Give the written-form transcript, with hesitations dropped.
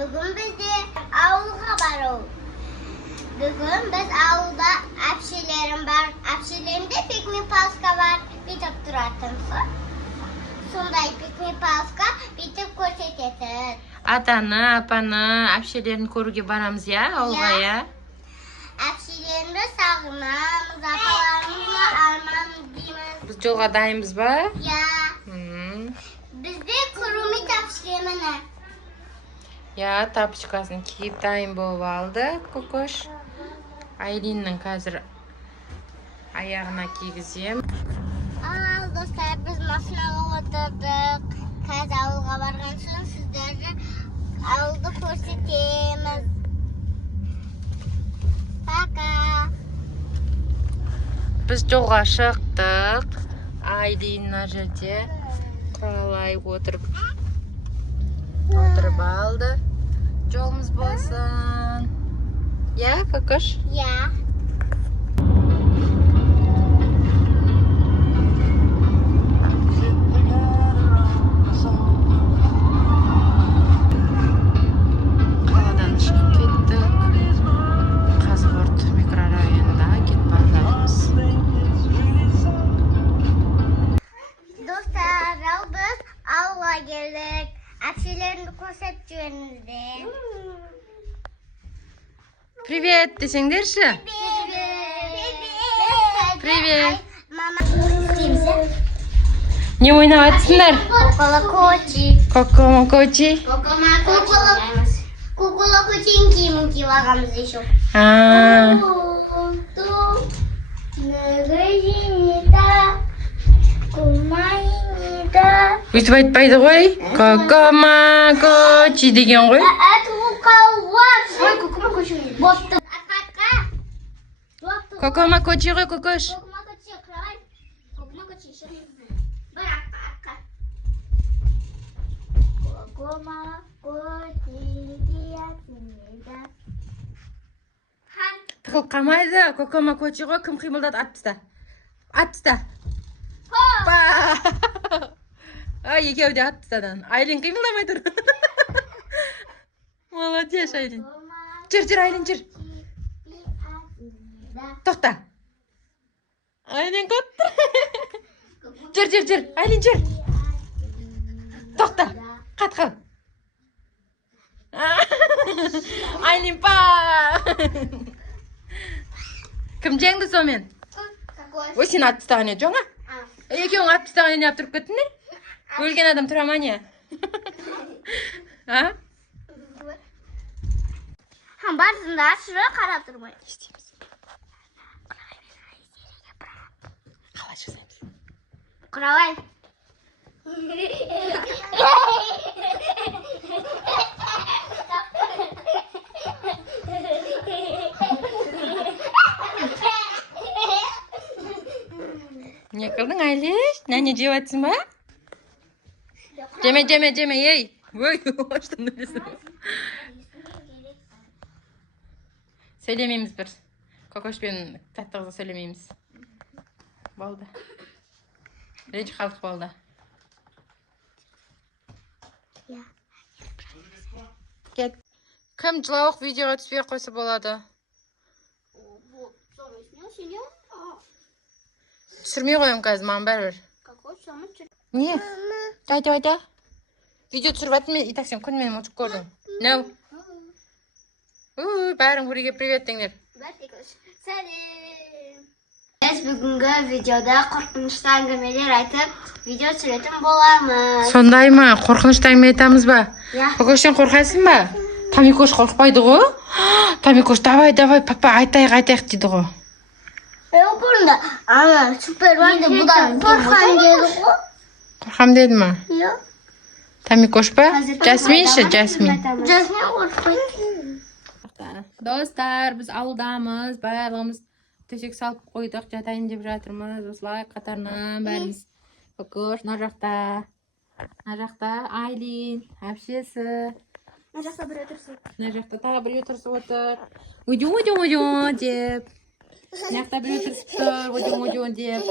Bugün bizde avluğa barı. Bugün biz avluda apşilerim var. Apşilerimde piknik paska var. Bir tık duratımsı. Sonday piknik paska bir tık koşetetin. Atani, apani, apshelerini ko'ruvga boramiz ya, ovulga ya. Apşilerimde sağınamız, apalarımızla armağan deyimiz. Biz yo'lga daymizmi? Ya. Bizde kurumit apşilemini. Ya, tapichkasini kiyib daim bo'lib oldi, ko'kosh. Aylinning hozir oyog'ini kiygizayim. Dostlar biz masinaga o'tirdik. Hozir avluga borgan so'ng sizlarga avluni ko'rsatamiz. Пока. Biz yo'lga chiqdik. Aylin yerda qurollayib o'tirib oldi. Yo'limiz bo'lsin. Ya, ko'kosh? Ya. Qal'adan chiqib ketdik. Qazg'urt mikrorayonida ketib boramiz. Dostlar biz avluga geldik. Apşilerini ko'rsatganimizda. Привет desanglarchi. Привет. Mama isteyimse. Ne o'ynayapsizlar? Куколокочи. Kokomokochi. Куколокочинки килограммыз еще. Өйтіп айтпайды ғой. Kokomokochi degan ғой. Kokomokochi ғой, kokosh. Тығыл қамайды. Kokomokochi ғой, кім қимылдады? At тастά. At тастá. Ай, екеуі де at тастадан. Айлин қимылдамай тұр. Молодец, Айлин. Жүр, Айлин, жүр. Тоқта. Айлин қотты. Жүр. Айлин, жүр. Тоқта. Қат қал. Айлин, па. Кім жеңді сонымен? Ой, сен at тастаған еді, жоңа? Екеуің at тастаған еді, тұрып кеттіңдер? Өлген адам тұра ма не? А? Барысында шыра қарап тұрмай. Не істейміз? Қалай жасаймыз? Құралай. Не қылдың, Айлиш? Нәне жеп жатсың ба? Жеме, ей. Ой, что нәресің? Сөйлемейміз бір. Кокошпен тәтті қызы сөйлемейміз. Болды. Речь қалдық болды. Кет. Кім жылауық видеоға түспей қойса болады? Түсірмей қойым қазір, маған бәрібір. Не? Айта. Видео түсіріп аттым мен, и так сен күнмен ұмытып көрдің. No. Бәрің көреге привет деңдер. Biz бүгінгі видеода қорқынышты әңгімелер айтып, видео түсіретін боламыз. Сондай ма? Қорқынышты әңгіме айтамыз ба? Кокоштен қорқасың ба? Тамикош қорқпайды ғой? Тамикош, давай, папа, айтайық дейді ғой. Yok bunda. Ama Süpermen'de bu da korkan geldi o. Қорқам деді ма? Yok. Тамикош па? Жасмин ше, Жасмин. Jasmin korkmaydı. Достар, біз ауылдамыз, барлығымыз төсек салып қойдық, жатайын деп жатырмыз. Осылай қатарынан бәріміз. Кокош, мына жақта Айлин, әпшесі. Mına жақта бір отырсын. Мына жақта тағы біреу тұрысып отыр. Удю деп. Мына жақта біреу тұрысып тұр, удю деп.